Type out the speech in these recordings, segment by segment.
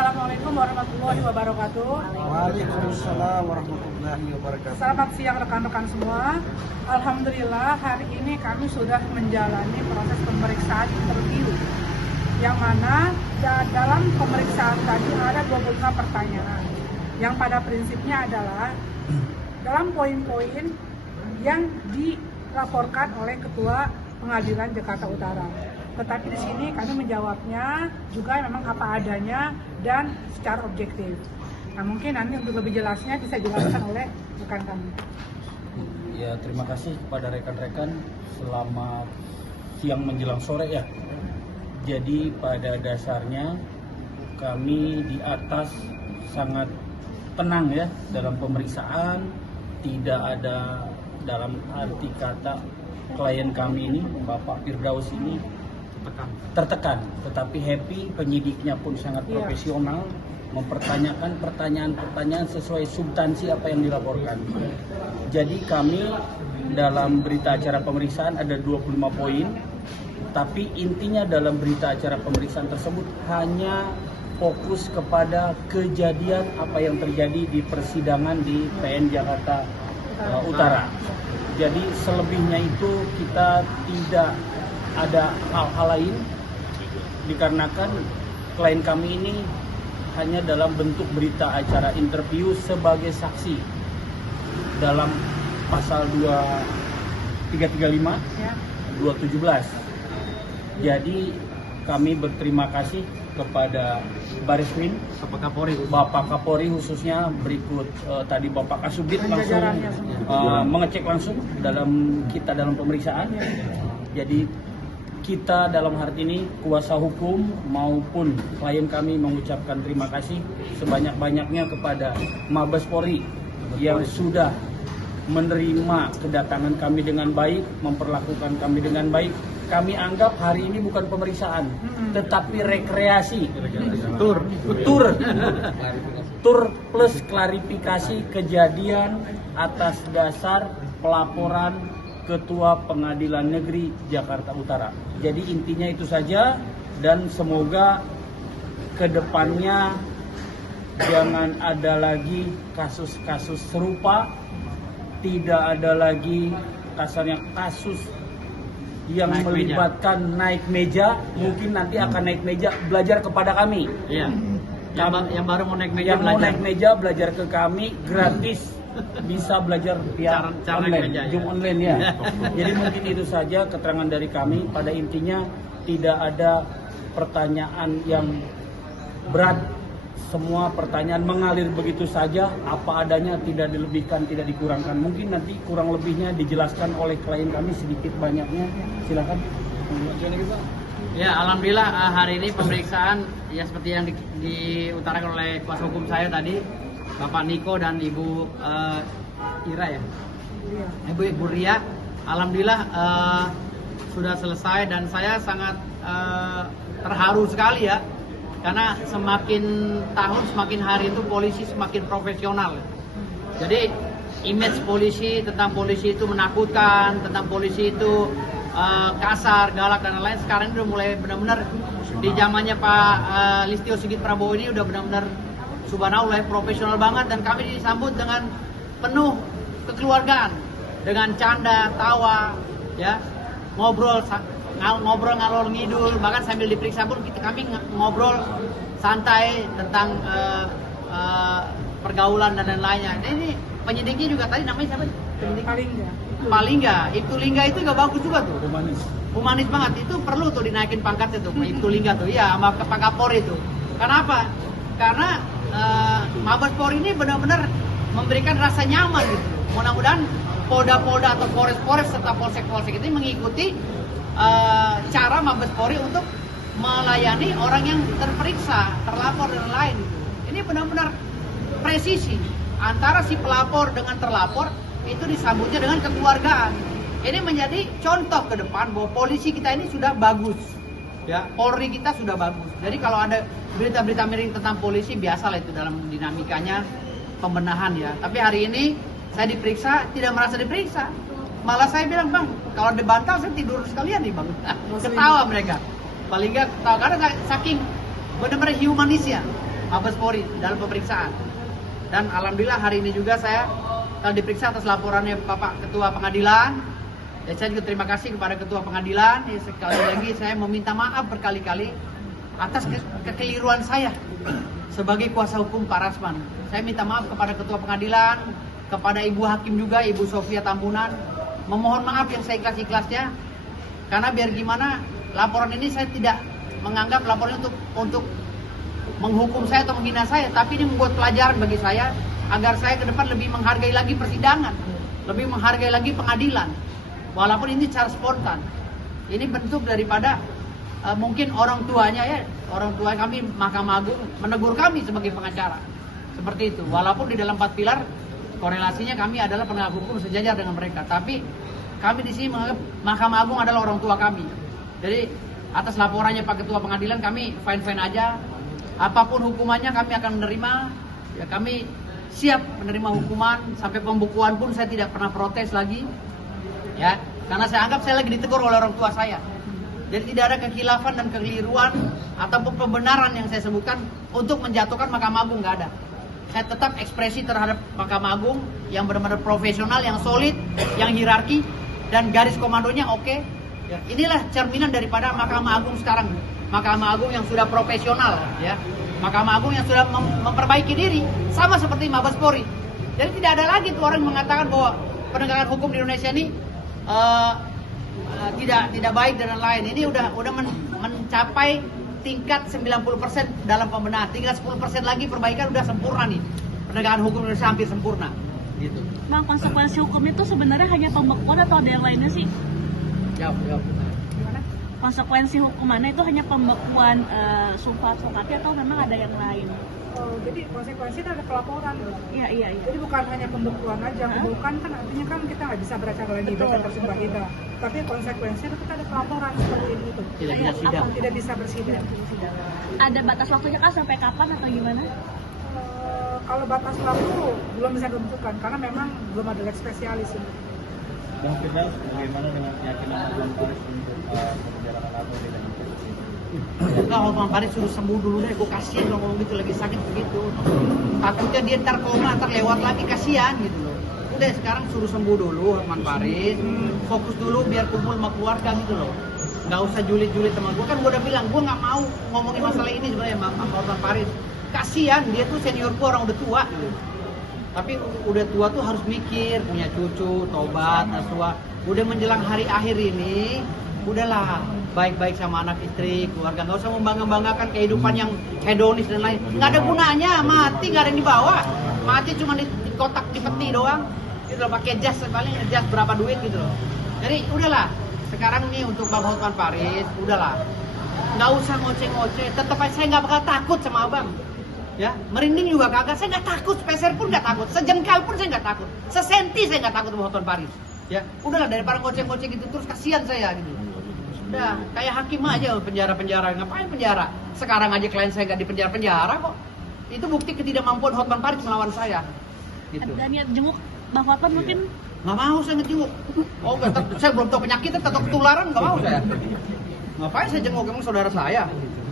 Assalamualaikum warahmatullahi wabarakatuh. Waalaikumsalam warahmatullahi wabarakatuh. Selamat siang rekan-rekan semua. Alhamdulillah hari ini kami sudah menjalani proses pemeriksaan interview, yang mana dalam pemeriksaan tadi ada 25 pertanyaan, yang pada prinsipnya adalah dalam poin-poin yang dilaporkan oleh Ketua Pengadilan Jakarta Utara. Tetapi di sini kami menjawabnya juga memang apa adanya dan secara objektif. Nah, mungkin nanti untuk lebih jelasnya bisa dijelaskan oleh rekan kami. Ya, terima kasih kepada rekan-rekan. Selamat siang menjelang sore ya. Jadi pada dasarnya kami di atas sangat tenang ya dalam pemeriksaan. Tidak ada dalam arti kata klien kami ini, Bapak Firdaus ini tertekan, tetapi happy. Penyidiknya pun sangat profesional, mempertanyakan pertanyaan-pertanyaan sesuai substansi apa yang dilaporkan. Jadi kami dalam berita acara pemeriksaan ada 25 poin, tapi intinya dalam berita acara pemeriksaan tersebut hanya fokus kepada kejadian apa yang terjadi di persidangan di PN Jakarta Utara. Jadi selebihnya itu kita tidak ada hal-hal lain, dikarenakan klien kami ini hanya dalam bentuk berita acara interview sebagai saksi dalam pasal 2335, 217. Jadi kami berterima kasih kepada Barismin, Bapak Kapolri khususnya, berikut tadi Bapak Kasubdit langsung mengecek langsung dalam pemeriksaan. Jadi kita dalam hari ini kuasa hukum maupun klien kami mengucapkan terima kasih sebanyak-banyaknya kepada Mabes Polri yang sudah menerima kedatangan kami dengan baik, memperlakukan kami dengan baik. Kami anggap hari ini bukan pemeriksaan, tetapi rekreasi, tur plus klarifikasi kejadian atas dasar pelaporan Ketua Pengadilan Negeri Jakarta Utara. Jadi intinya itu saja, dan semoga kedepannya jangan ada lagi kasus-kasus serupa, tidak ada lagi kasarnya kasus yang melibatkan naik meja. Mungkin nanti akan naik meja belajar kepada kami. Iya. Yang baru mau naik meja, naik meja belajar ke kami gratis. Bisa belajar via online, Zoom online ya. Jadi mungkin itu saja keterangan dari kami. Pada intinya tidak ada pertanyaan yang berat. Semua pertanyaan mengalir begitu saja, apa adanya, tidak dilebihkan, tidak dikurangkan. Mungkin nanti kurang lebihnya dijelaskan oleh klien kami sedikit banyaknya. Silakan. Ya, alhamdulillah hari ini pemeriksaan ya seperti yang diutarakan oleh kuasa hukum saya tadi, Bapak Niko dan Ibu Ira ya, Ibu Ria. Alhamdulillah sudah selesai, dan saya sangat terharu sekali ya, karena semakin tahun semakin hari itu polisi semakin profesional. Jadi image polisi, tentang polisi itu menakutkan, tentang polisi itu kasar, galak dan lain-lain, sekarang ini udah mulai benar-benar di zamannya Pak Listio Sigit Prabowo ini udah benar-benar subhanallah profesional banget, dan kami disambut dengan penuh kekeluargaan, dengan canda, tawa, ya, ngobrol ngalor ngidul, bahkan sambil diperiksa pun kami ngobrol santai tentang pergaulan dan lain-lainnya. Ini penyidiknya juga tadi namanya siapa? Palingga. Ibtu Lingga itu juga bagus juga tuh. Humanis banget. Itu perlu tuh dinaikin pangkat itu, Ibtu Lingga tuh. Iya, sama Pak Kapolri itu. Kenapa? Karena Mabes Polri ini benar-benar memberikan rasa nyaman gitu. Mudah-mudahan polda-polda atau polres-polres serta polsek-polsek ini mengikuti cara Mabes Polri untuk melayani orang yang terperiksa, terlapor dan lain. Ini benar-benar presisi antara si pelapor dengan terlapor, itu disambutnya dengan kekeluargaan. Ini menjadi contoh ke depan bahwa polisi kita ini sudah bagus. Ya, Polri kita sudah bagus. Jadi kalau ada berita-berita miring tentang polisi, biasalah itu dalam dinamikanya pembenahan ya. Tapi hari ini saya diperiksa, tidak merasa diperiksa. Malah saya bilang, Bang, kalau di bantal saya tidur sekalian nih Bang. Ketawa mereka. Paling nggak ketawa, karena saking benar-benar humanisnya. Mabes Polri dalam pemeriksaan. Dan alhamdulillah hari ini juga saya telah diperiksa atas laporannya Bapak Ketua Pengadilan. Ya, saya juga terima kasih kepada Ketua Pengadilan. Ya, sekali lagi saya meminta maaf berkali-kali atas kekeliruan saya sebagai kuasa hukum Pak Rasman. Saya minta maaf kepada Ketua Pengadilan, kepada Ibu Hakim juga, Ibu Sofia Tambunan. Memohon maaf yang saya ikhlas-ikhlasnya. Karena biar gimana, laporan ini saya tidak menganggap laporan untuk menghukum saya atau menghina saya, tapi ini membuat pelajaran bagi saya agar saya ke depan lebih menghargai lagi persidangan, lebih menghargai lagi pengadilan. Walaupun ini cara spontan. Ini bentuk daripada mungkin orang tuanya ya, orang tua kami Mahkamah Agung menegur kami sebagai pengacara. Seperti itu. Walaupun di dalam 4 pilar korelasinya kami adalah penegak hukum sejajar dengan mereka, tapi kami di sini menganggap Mahkamah Agung adalah orang tua kami. Jadi atas laporannya Pak Ketua Pengadilan kami fine-fine aja. Apapun hukumannya kami akan menerima. Ya, kami siap menerima hukuman sampai pembukuan pun saya tidak pernah protes lagi. Ya, karena saya anggap saya lagi ditegur oleh orang tua saya. Jadi tidak ada kekhilafan dan kekeliruan ataupun pembenaran yang saya sebutkan untuk menjatuhkan Mahkamah Agung, nggak ada. Saya tetap ekspresi terhadap Mahkamah Agung yang benar-benar profesional, yang solid, yang hierarki dan garis komandonya oke. Ya, inilah cerminan daripada Mahkamah Agung sekarang. Mahkamah Agung yang sudah profesional, ya. Mahkamah Agung yang sudah memperbaiki diri, sama seperti Mabes Polri. Jadi tidak ada lagi tuh orang mengatakan bahwa penegakan hukum di Indonesia ini tidak baik dan lain. Ini udah mencapai tingkat 90% dalam pembenahan. Tinggal 10% lagi perbaikan udah sempurna nih. Penegakan hukum Indonesia hampir sempurna. Gitu. Nah, konsekuensi hukum itu sebenarnya hanya pembekuan atau ada yang lainnya sih? Jawab. Konsekuensi hukumannya itu hanya pembekuan sumpah advokatnya atau memang ada yang lain? Oh, jadi konsekuensi itu ada pelaporan loh. Iya. Jadi bukan hanya pembekuan aja. Pembekuan kan artinya kan kita nggak bisa beracara lagi baca persumpah kita. Tapi konsekuensi itu kita ada pelaporan seperti itu. Tidak bisa sidang. Tidak bisa bersidang. Ada batas waktunya kan sampai kapan atau gimana? Kalau batas waktu belum bisa ditentukan karena memang belum ada leg spesialis ini. Dan kita bagaimana dengan keyakinan Hotman Paris untuk perjalanan atau tidak? Enggak, Hotman Paris suruh sembuh dulu deh, gue kasihan lo ngomong gitu, lagi sakit begitu. Takutnya dia ntar koma, ntar lewat lagi, kasihan gitu loh. Udah sekarang suruh sembuh dulu Hotman Paris, fokus dulu biar kumpul sama keluarga gitu loh. Nggak usah julid-julid sama gue, kan gue udah bilang, gue nggak mau ngomongin masalah ini sebenarnya sama Hotman Paris. Kasihan, dia tuh senior gue, orang udah tua gitu. Tapi udah tua tuh harus mikir, punya cucu, tobat, tua. Udah menjelang hari akhir ini, udahlah baik-baik sama anak istri, keluarga. Nggak usah membangga-banggakan kehidupan yang hedonis dan lain. Nggak ada gunanya, mati nggak ada yang dibawa. Mati cuma di kotak, di peti doang. Gitu loh, pakai jas, paling jas berapa duit gitu loh. Jadi udahlah, sekarang nih untuk Bang Hotman Paris, udahlah. Nggak usah ngoceh-ngoceh, tetap aja saya nggak bakal takut sama abang. Ya, merinding juga kagak, saya nggak takut, peser pun nggak takut, sejengkal pun saya nggak takut, sesenti saya nggak takut sama Hotman Paris. Ya, udahlah daripada ngoceh-ngoceh gitu terus kasihan saya gitu. Udah, kayak hakim aja penjara-penjara, ngapain penjara? Sekarang aja klien saya nggak di penjara-penjara kok. Itu bukti ketidakmampuan Hotman Paris melawan saya. Gitu. Ada niat jenguk Bang Hotman mungkin? Nggak mau saya ngejenguk. Oh, saya belum tahu penyakitnya, tahu ketularan, nggak mau saya. Ngapain saya jenguk, emang saudara saya?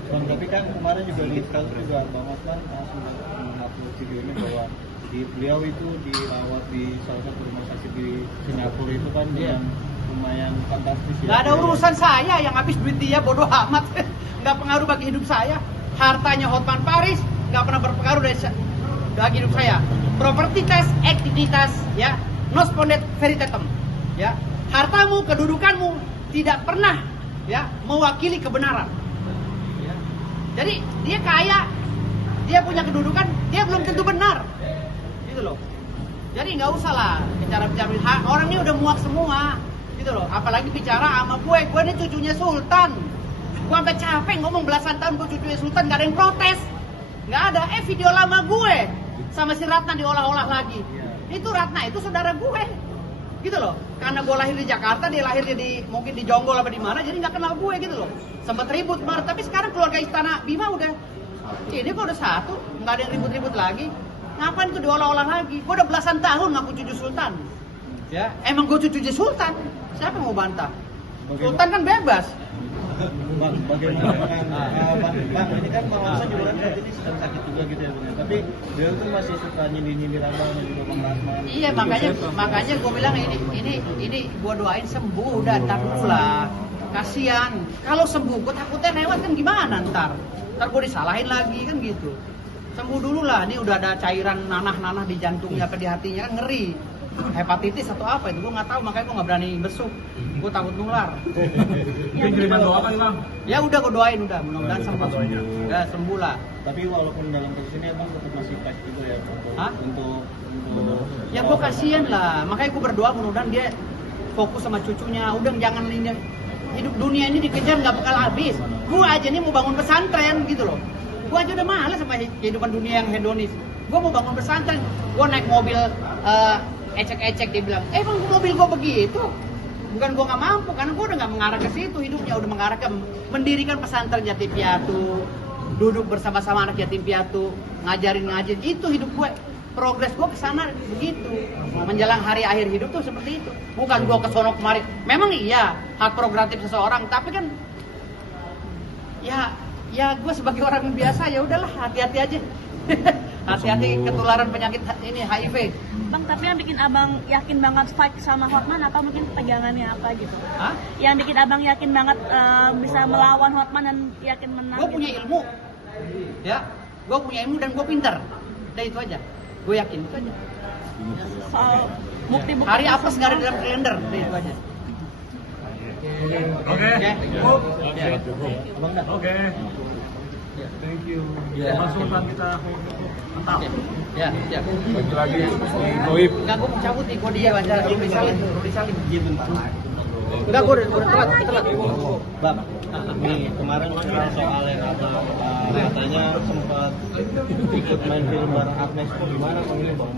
Bang, tapi kan kemarin juga kita juga Bang Hotman sudah mengupload video ini bahwa beliau itu dirawat di salah satu rumah sakit di Singapura itu kan yang lumayan fantastis ya. Gak ada urusan saya yang habis duit dia, bodoh amat. Gak pengaruh bagi hidup saya. Hartanya Hotman Paris gak pernah berpengaruh bagi hidup saya. Propertitas, activitas, ya, nos pondet veritatem, ya. Hartamu, kedudukanmu tidak pernah, ya, mewakili kebenaran. Ya. Jadi dia kaya, dia punya kedudukan, dia belum tentu benar, gitu loh. Jadi nggak usah lah bicara-bicara. Orang ini udah muak semua, gitu loh. Apalagi bicara sama gue ini cucunya Sultan. Gue sampai capek ngomong belasan tahun gue cucunya Sultan, nggak ada yang protes, nggak ada. Video lama gue sama si Ratna diolah-olah lagi. Itu Ratna itu saudara gue, gitu loh. Karena gue lahir di Jakarta, dia lahirnya mungkin di Jonggol apa di mana, jadi nggak kenal gue gitu loh. Sempat ribut kemarin, tapi sekarang keluarga Istana Bima udah ini kok udah satu, nggak ada yang ribut-ribut lagi. Ngapain tuh diolah-olah lagi? Gue udah belasan tahun ngaku cucu Sultan. Ya, emang gue cucunya Sultan. Siapa yang mau bantah? Sultan kan bebas. Bang, bagaimana Bang, ini kan Bang Hamzah juga kan saat ini sedang sakit juga gitu ya Bang. Tapi beliau tuh masih suka nyindir abang dan juga Bang Rasman. Iya, makanya gue bilang ini gue doain sembuh, udah ntar dulu lah. Kasian, kalau sembuh gue takutnya lewat kan gimana ntar gue disalahin lagi kan gitu. Sembuh dulu lah, ini udah ada cairan nanah-nanah di jantungnya apa di hatinya kan ngeri. Hepatitis atau apa itu gue nggak tahu, makanya gue nggak berani besuk, gue takut nular. Kiriman doa kan Bang? Ya udah gue doain udah, mudah-mudahan sembuh. Ya sembuh lah. Tapi walaupun dalam kasus ini Abang tetap masih fight gitu ya Hah? untuk Ya gue kasihan lah, makanya gue berdoa mudah-mudahan dia fokus sama cucunya. Udah jangan ini, hidup dunia ini dikejar nggak bakal habis. Gue aja nih mau bangun pesantren gitu loh. Gue aja udah malas sama kehidupan dunia yang hedonis. Gue mau bangun pesantren, gue naik mobil ecek-ecek, dia bilang, emang mobil gue begitu? Bukan gue nggak mampu, karena gue udah nggak mengarah ke situ hidupnya, udah mengarah ke mendirikan pesantren yatim piatu, duduk bersama-sama anak yatim piatu, ngajarin itu hidup gue. Progres gue kesana begitu, menjelang hari akhir hidup tuh seperti itu. Bukan gue kesono kemari. Memang iya hak prerogatif seseorang, tapi kan ya gue sebagai orang biasa ya udahlah hati-hati aja. Hati-hati ketularan penyakit ini HIV. Bang, tapi yang bikin abang yakin banget fight sama Hotman atau mungkin pegangannya apa gitu? Hah? Yang bikin abang yakin banget bisa melawan Hotman dan yakin menang? Gue punya ilmu, ya, gue punya ilmu dan gue pintar. Udah itu aja, gue yakin itu aja. Soal bukti-bukti Hari apes nggak ada dalam kalender, udah itu aja. Oke. Ya. Oke. Thank you. Ya. Bang Sultan kita mantap. Ya. Lagi Toib. Enggak, gue mau cabut nih, gue dia baca Rudi Salim. Enggak, gue udah telat. Bang, nih kemarin viral soal yang katanya sempat ikut main film bareng Agnes, gimana Bang ini Bang?